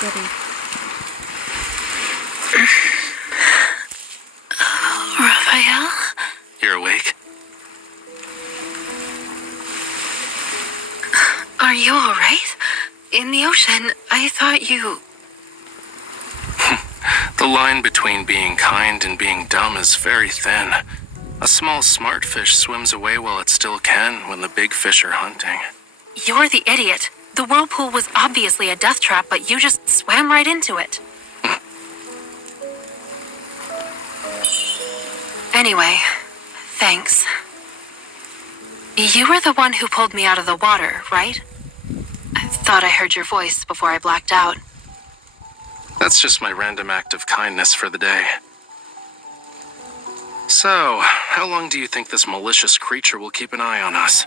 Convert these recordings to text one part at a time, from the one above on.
steady. Raphael? You're awake? Are you alright? In the ocean, I thought you... The line between being kind and being dumb is very thin. A small smart fish swims away while it still can when the big fish are hunting. You're the idiot. The whirlpool was obviously a death trap, but you just swam right into it. Anyway, thanks. You were the one who pulled me out of the water, right? I thought I heard your voice before I blacked out. That's just my random act of kindness for the day. So, how long do you think this malicious creature will keep an eye on us?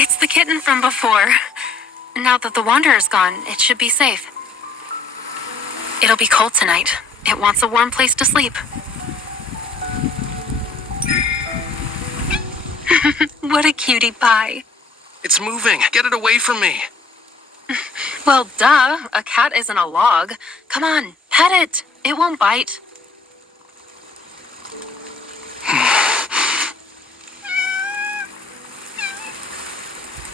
It's the kitten from before. Now that the Wanderer's gone, it should be safe. It'll be cold tonight. It wants a warm place to sleep. What a cutie pie. It's moving! Get it away from me! Well, duh. A cat isn't a log. Come on, pet it. It won't bite.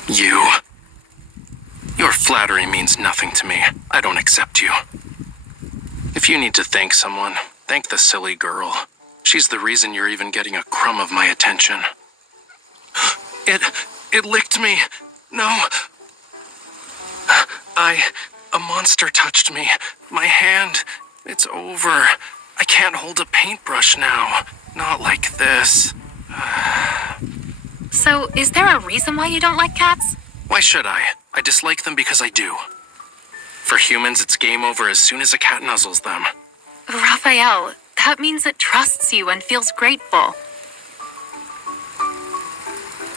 You. Your flattery means nothing to me. I don't accept you. If you need to thank someone, thank the silly girl. She's the reason you're even getting a crumb of my attention. It licked me. No. A monster touched me. My hand. It's over. I can't hold a paintbrush now. Not like this. So, is there a reason why you don't like cats? Why should I? I dislike them because I do. For humans, it's game over as soon as a cat nuzzles them. Raphael, that means it trusts you and feels grateful.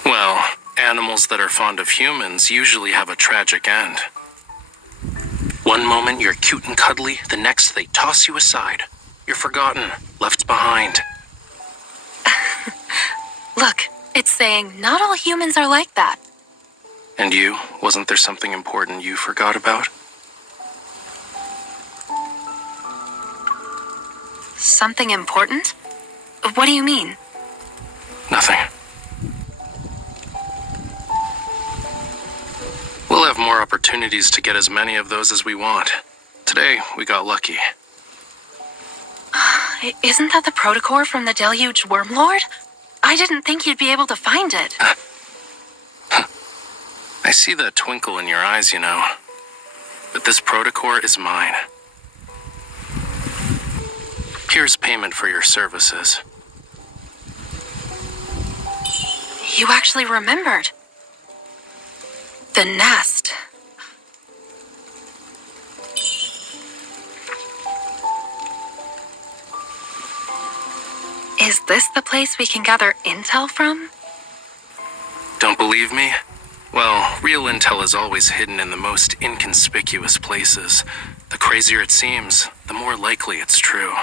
Well, animals that are fond of humans usually have a tragic end. One moment you're cute and cuddly, the next they toss you aside. You're forgotten, left behind. Look, it's saying not all humans are like that. And you? Wasn't there something important you forgot about? Something important? What do you mean? Nothing. We'll have more opportunities to get as many of those as we want. Today, we got lucky. Isn't that the protocore from the Deluge Wormlord? I didn't think you'd be able to find it. I see that twinkle in your eyes, you know. But this protocore is mine. Here's payment for your services. You actually remembered. The nest. Is this the place we can gather intel from? Don't believe me? Well, real intel is always hidden in the most inconspicuous places. The crazier it seems, the more likely it's true.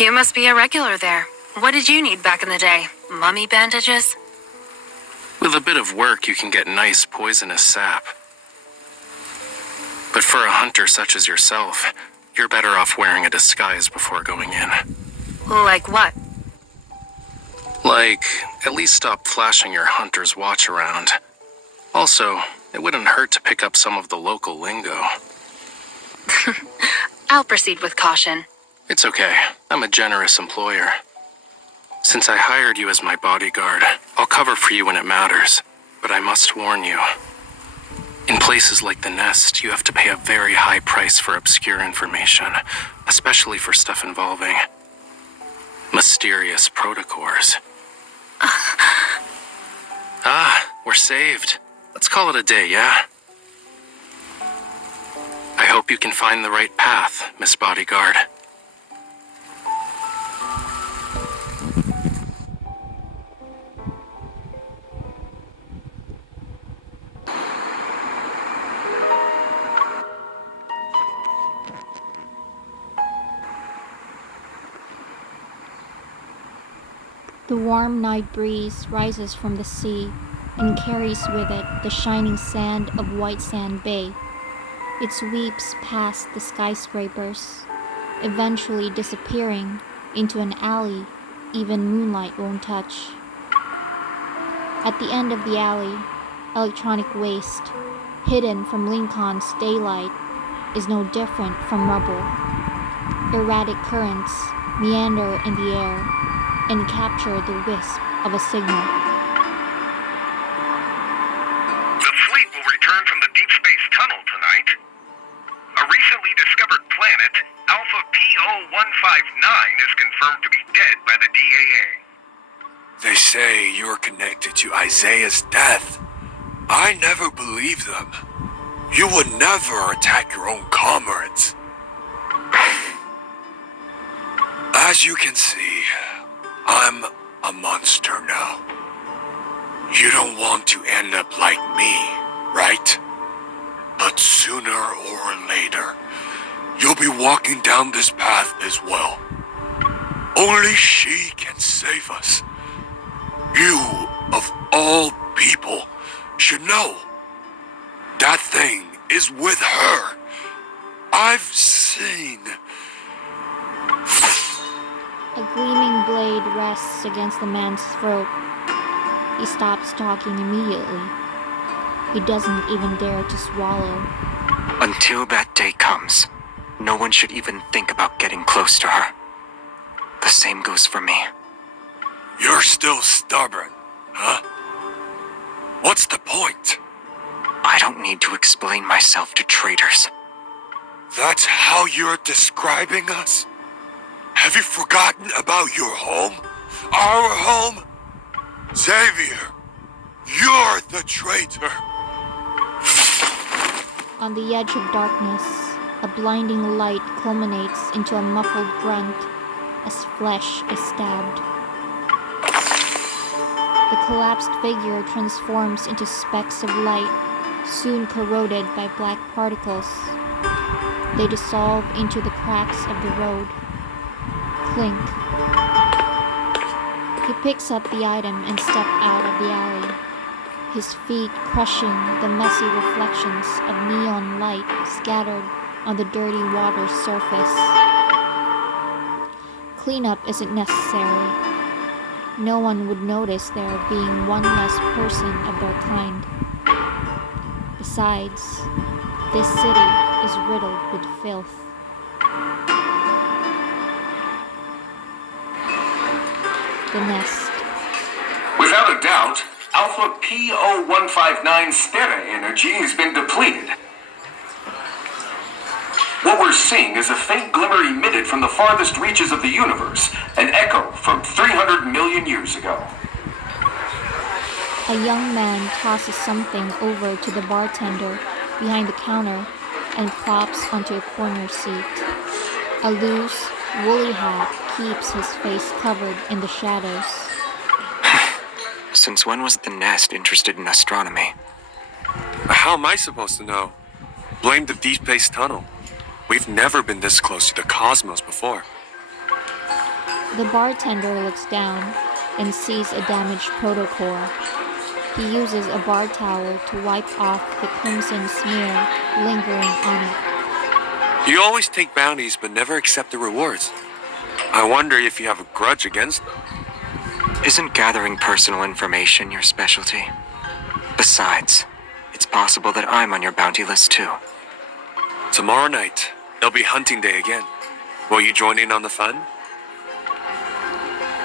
You must be a regular there. What did you need back in the day? Mummy bandages? With a bit of work, you can get nice poisonous sap. But for a hunter such as yourself, you're better off wearing a disguise before going in. Like what? Like, at least stop flashing your hunter's watch around. Also, it wouldn't hurt to pick up some of the local lingo. I'll proceed with caution. It's okay. I'm a generous employer. Since I hired you as my bodyguard, I'll cover for you when it matters. But I must warn you. In places like the Nest, you have to pay a very high price for obscure information, especially for stuff involving mysterious protocores. We're saved. Let's call it a day, yeah? I hope you can find the right path, Miss Bodyguard. The warm night breeze rises from the sea, and carries with it the shining sand of White Sand Bay. It sweeps past the skyscrapers, eventually disappearing into an alley even moonlight won't touch. At the end of the alley, electronic waste, hidden from Lincoln's daylight, is no different from rubble. Erratic currents meander in the air and capture the wisp of a signal. The fleet will return from the Deepspace tunnel tonight. A recently discovered planet, Alpha PO159, is confirmed to be dead by the DAA. They say you're connected to Isaiah's death. I never believed them. You would never attack your own comrades. As you can see, I'm a monster now. You don't want to end up like me, right? But sooner or later, you'll be walking down this path as well. Only she can save us. You, of all people, should know. That thing is with her. I've seen. A gleaming blade rests against the man's throat. He stops talking immediately. He doesn't even dare to swallow. Until that day comes, no one should even think about getting close to her. The same goes for me. You're still stubborn, huh? What's the point? I don't need to explain myself to traitors. That's how you're describing us? Have you forgotten about your home? Our home? Xavier, you're the traitor. On the edge of darkness, a blinding light culminates into a muffled grunt as flesh is stabbed. The collapsed figure transforms into specks of light, soon corroded by black particles. They dissolve into the cracks of the road. Clink. He picks up the item and steps out of the alley, his feet crushing the messy reflections of neon light scattered on the dirty water's surface. Cleanup isn't necessary. No one would notice there being one less person of their kind. Besides, this city is riddled with filth. The nest. Without a doubt, Alpha PO159's Stera energy has been depleted. What we're seeing is a faint glimmer emitted from the farthest reaches of the universe, an echo from 300 million years ago. A young man tosses something over to the bartender behind the counter and plops onto a corner seat. A loose, woolly hat keeps his face covered in the shadows. Since when was the nest interested in astronomy? How am I supposed to know? Blame the Deepspace tunnel. We've never been this close to the cosmos before. The bartender looks down and sees a damaged protocore. He uses a bar towel to wipe off the crimson smear lingering on it. You always take bounties but never accept the rewards. I wonder if you have a grudge against them. Isn't gathering personal information your specialty? Besides, it's possible that I'm on your bounty list too. Tomorrow night, it'll be hunting day again. Will you join in on the fun?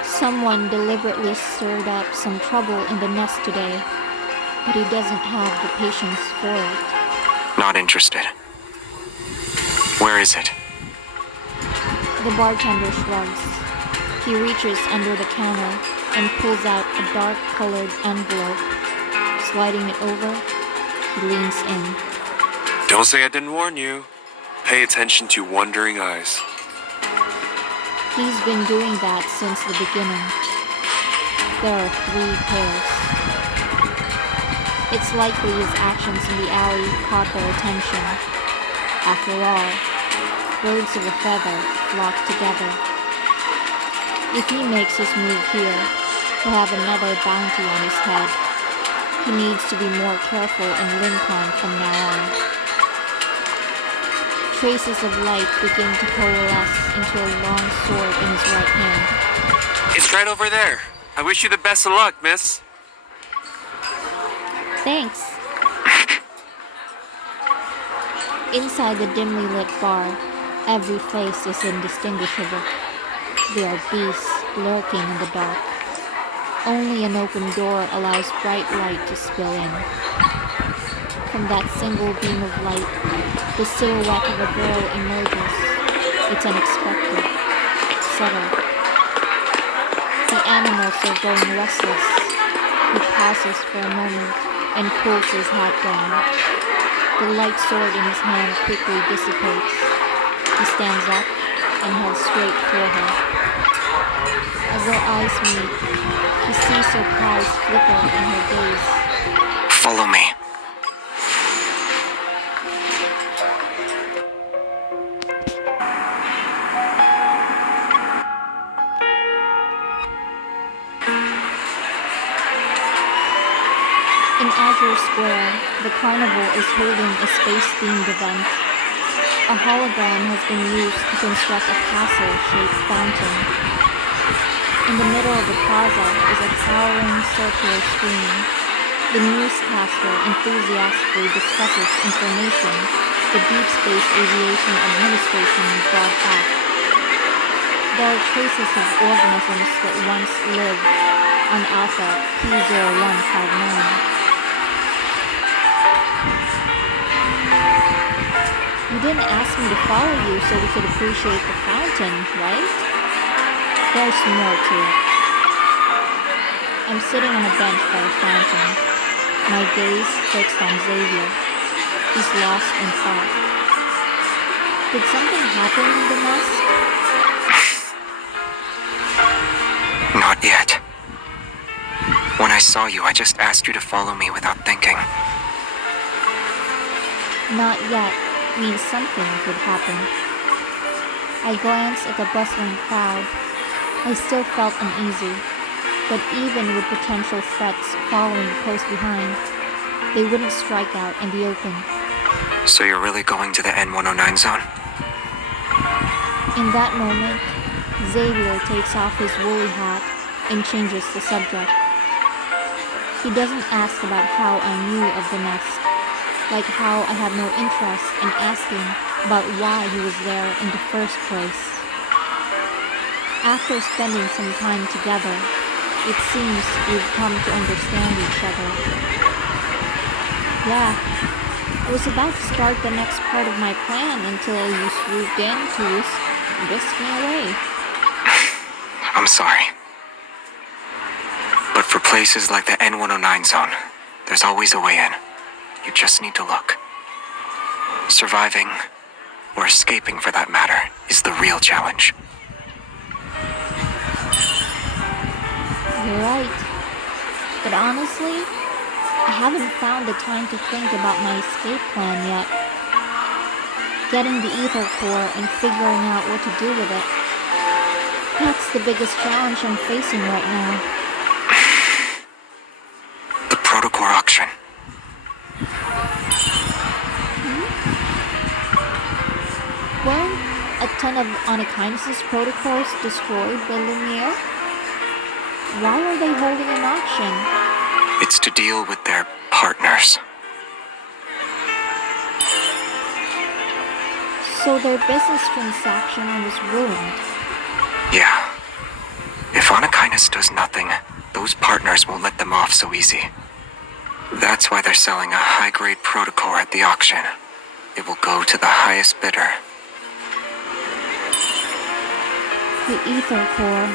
Someone deliberately stirred up some trouble in the nest today, but he doesn't have the patience for it. Not interested. Where is it? The bartender shrugs. He reaches under the counter and pulls out a dark-colored envelope. Sliding it over, he leans in. Don't say I didn't warn you. Pay attention to wandering eyes. He's been doing that since the beginning. There are 3 pairs. It's likely his actions in the alley caught their attention. After all, birds of a feather flock together. If he makes his move here, he'll have another bounty on his head. He needs to be more careful in Rincon from now on. Traces of light begin to coalesce into a long sword in his right hand. It's right over there. I wish you the best of luck, miss. Thanks. Inside the dimly lit bar, every face is indistinguishable. They are beasts lurking in the dark. Only an open door allows bright light to spill in. From that single beam of light, the silhouette of a girl emerges. It's unexpected, subtle. The animals are growing restless. He pauses for a moment and pulls his hat down. The light sword in his hand quickly dissipates. He stands up and heads straight for her. As their eyes meet, he sees surprise flicker in her gaze. Follow me. In Azure Square, the carnival is holding a space-themed event. A hologram has been used to construct a castle-shaped fountain. In the middle of the plaza is a towering circular screen. The newscaster enthusiastically discusses information the Deepspace Aviation Administration brought back. There are traces of organisms that once lived on Alpha P0159. You didn't ask me to follow you so we could appreciate the fountain, right? There's more to it. I'm sitting on a bench by a fountain, my gaze fixed on Xavier. He's lost in thought. Did something happen in the nest? Not yet. When I saw you, I just asked you to follow me without thinking. Not yet means something could happen. I glanced at the bustling crowd. I still felt uneasy, but even with potential threats following close behind, they wouldn't strike out in the open. So you're really going to the N109 zone? In that moment, Xavier takes off his woolly hat and changes the subject. He doesn't ask about how I knew of the nest, like how I have no interest in asking about why he was there in the first place. After spending some time together, it seems we've come to understand each other. Yeah, I was about to start the next part of my plan until you swooped in to whisk me away. I'm sorry. But for places like the N109 zone, there's always a way in. You just need to look. Surviving, or escaping for that matter, is the real challenge. You're right. But honestly, I haven't found the time to think about my escape plan yet. Getting the ether core and figuring out what to do with it. That's the biggest challenge I'm facing right now. The protocore auction. Weren't a ton of Onykinus' protocols destroyed by Lumiere? Why are they holding an auction? It's to deal with their partners. So their business transaction was ruined. Yeah. If Onykinus does nothing, those partners won't let them off so easy. That's why they're selling a high-grade protocore at the auction. It will go to the highest bidder. The ether core,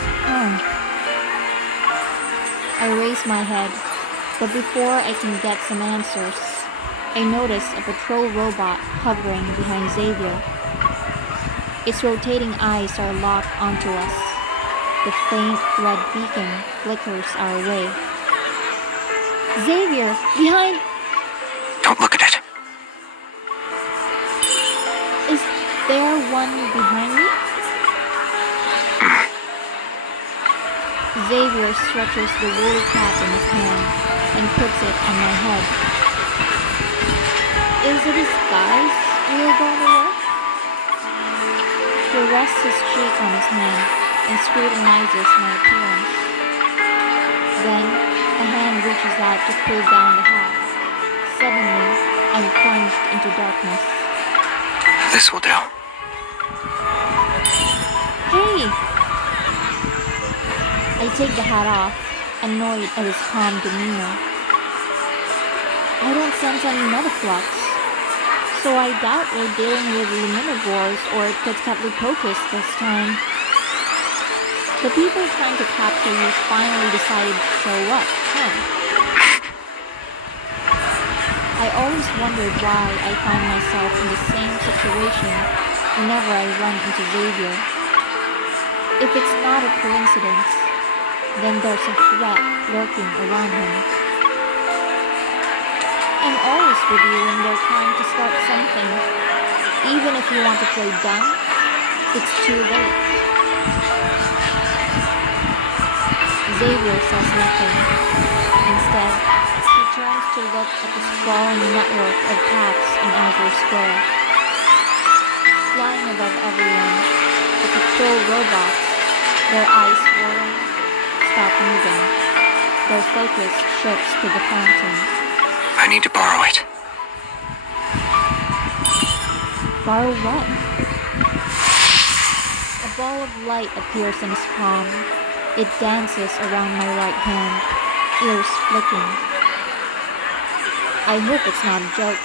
I raise my head, but before I can get some answers, I notice a patrol robot hovering behind Xavier. Its rotating eyes are locked onto us. The faint red beacon flickers our way. Xavier, behind! Don't look at it. Is there one behind me? Xavier stretches the woolly cap in his hand and puts it on my head. Is it a disguise really going to work? He rests his cheek on his hand and scrutinizes my appearance. Then, a hand reaches out to pull down the hat. Suddenly, I'm plunged into darkness. This will do. Hey! I take the hat off, annoyed at his calm demeanor. I don't sense any metaflux, so I doubt we're dealing with luminivores or Quetzalcoatlus this time. The people trying to capture you finally decided to show up, huh? I always wondered why I find myself in the same situation whenever I run into Xavier. If it's not a coincidence, then there's a threat lurking around him. I'm always with you when they're trying to start something. Even if you want to play dumb, it's too late. Xavier says nothing. Instead, he turns to look at the sprawling network of paths in Azure Square. Flying above everyone, the patrol robots, their eyes swirling, stop moving. Their focus shifts to the fountain. I need to borrow it. Borrow what? A ball of light appears in his palm. It dances around my right hand, ears flicking. I hope it's not a joke.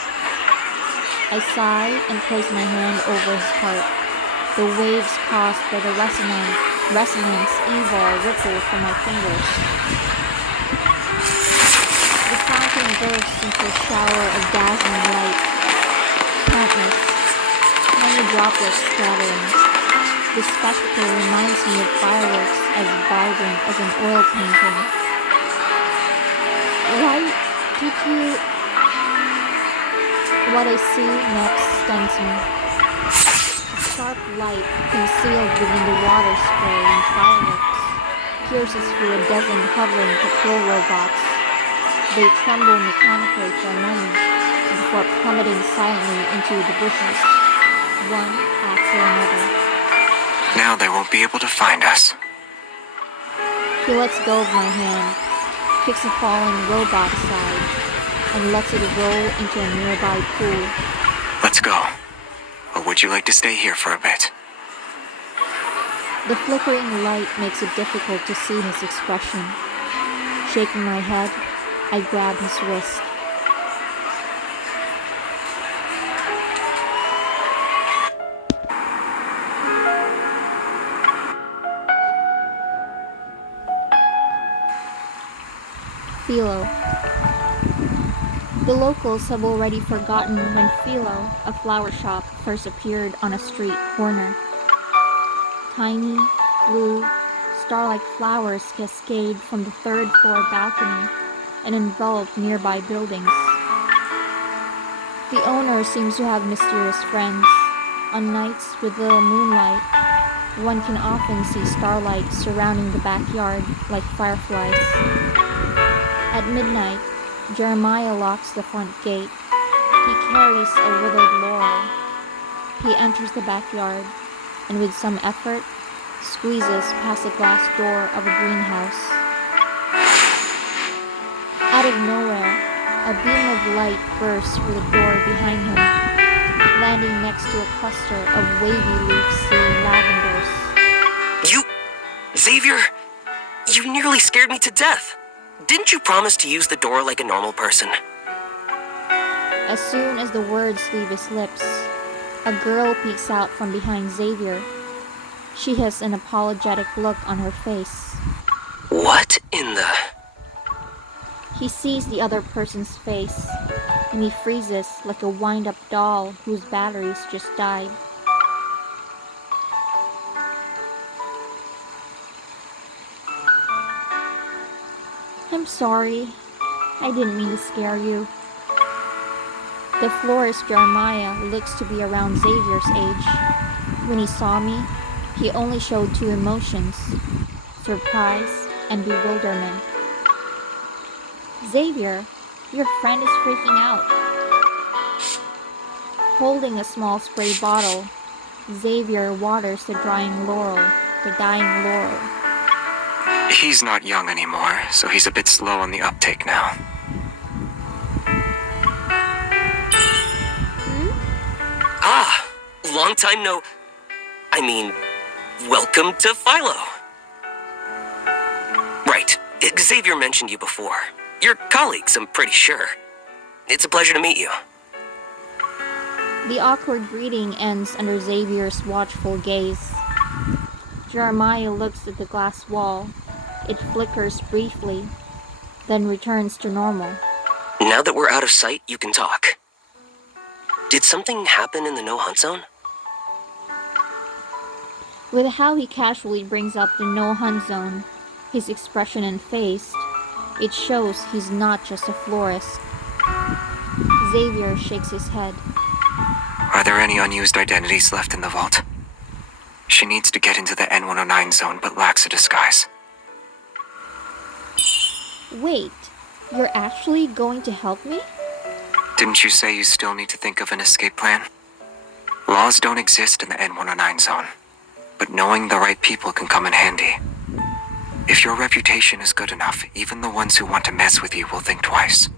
I sigh and place my hand over his heart. The waves caused by the resonance evil ripple from my fingers. The fountain bursts into a shower of dazzling light. Countless, tiny droplets scattering. The spectacle reminds me of fireworks as vibrant as an oil painting. Why did you... What I see next stuns me. A sharp light concealed within the water spray and fireworks pierces through a dozen hovering patrol robots. They tremble mechanically for a moment before plummeting silently into the bushes, one after another. Now they won't be able to find us. He lets go of my hand, kicks a falling robot aside, and lets it roll into a nearby pool. Let's go. Or would you like to stay here for a bit? The flickering light makes it difficult to see his expression. Shaking my head, I grab his wrist. Philo. The locals have already forgotten when Philo, a flower shop, first appeared on a street corner. Tiny, blue, star-like flowers cascade from the third-floor balcony and envelop nearby buildings. The owner seems to have mysterious friends. On nights with little moonlight, one can often see starlight surrounding the backyard like fireflies. At midnight, Jeremiah locks the front gate. He carries a withered laurel. He enters the backyard and with some effort, squeezes past the glass door of a greenhouse. Out of nowhere, a beam of light bursts through the door behind him, landing next to a cluster of wavy leaf sea lavenders. Xavier, you nearly scared me to death. Didn't you promise to use the door like a normal person? As soon as the words leave his lips, a girl peeks out from behind Xavier. She has an apologetic look on her face. What in the... He sees the other person's face, and he freezes like a wind-up doll whose batteries just died. I'm sorry. I didn't mean to scare you. The florist Jeremiah looks to be around Xavier's age. When he saw me, he only showed two emotions, surprise and bewilderment. Xavier, your friend is freaking out. Holding a small spray bottle, Xavier waters the dying laurel. He's not young anymore, so he's a bit slow on the uptake now. Ah, long time no... I mean, welcome to Philo. Right, Xavier mentioned you before. You're colleagues, I'm pretty sure. It's a pleasure to meet you. The awkward greeting ends under Xavier's watchful gaze. Jeremiah looks at the glass wall. It flickers briefly, then returns to normal. Now that we're out of sight, you can talk. Did something happen in the no-hunt zone? With how he casually brings up the no-hunt zone, his expression and face, it shows he's not just a florist. Xavier shakes his head. Are there any unused identities left in the vault? She needs to get into the N109 zone but lacks a disguise. Wait, you're actually going to help me? Didn't you say you still need to think of an escape plan? Laws don't exist in the N109 zone, but knowing the right people can come in handy. If your reputation is good enough, even the ones who want to mess with you will think twice.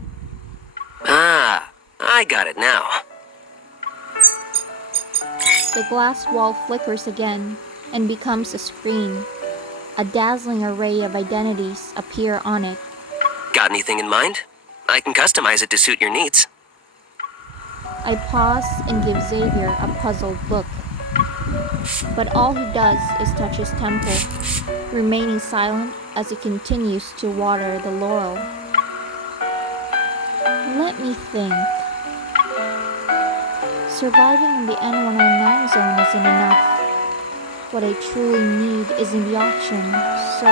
Ah, I got it now. The glass wall flickers again and becomes a screen. A dazzling array of identities appear on it. Got anything in mind? I can customize it to suit your needs. I pause and give Xavier a puzzled look. But all he does is touch his temple, remaining silent as he continues to water the laurel. Let me think. Surviving in the N109 zone isn't enough. What I truly need is in the auction, so...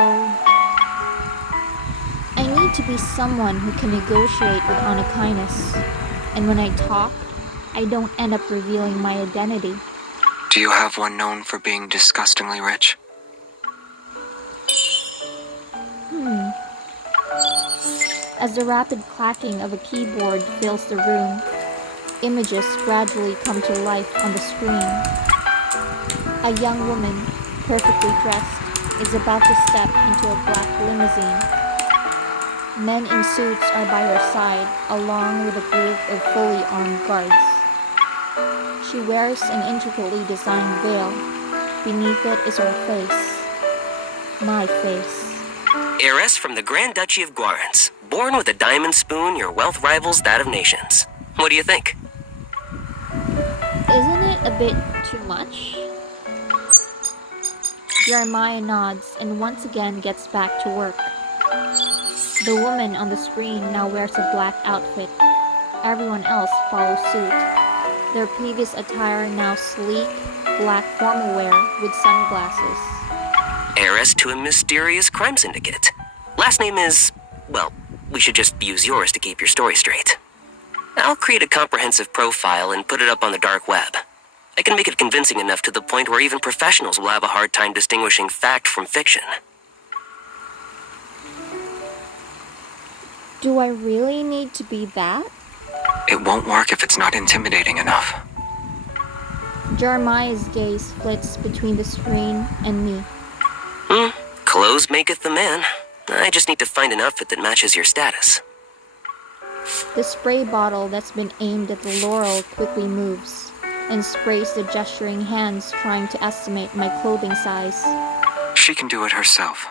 I need to be someone who can negotiate with Onakainis. And when I talk, I don't end up revealing my identity. Do you have one known for being disgustingly rich? As the rapid clacking of a keyboard fills the room, images gradually come to life on the screen. A young woman, perfectly dressed, is about to step into a black limousine. Men in suits are by her side, along with a group of fully armed guards. She wears an intricately designed veil. Beneath it is her face. My face. Heiress from the Grand Duchy of Guarans. Born with a diamond spoon, your wealth rivals that of nations. What do you think? Isn't it a bit too much? Jeremiah nods and once again gets back to work. The woman on the screen now wears a black outfit. Everyone else follows suit. Their previous attire now sleek, black formal wear with sunglasses. Heiress to a mysterious crime syndicate. Last name is... well, we should just use yours to keep your story straight. I'll create a comprehensive profile and put it up on the dark web. I can make it convincing enough to the point where even professionals will have a hard time distinguishing fact from fiction. Do I really need to be that? It won't work if it's not intimidating enough. Jeremiah's gaze flits between the screen and me. Clothes maketh the man. I just need to find an outfit that matches your status. The spray bottle that's been aimed at the laurel quickly moves and sprays the gesturing hands trying to estimate my clothing size. She can do it herself.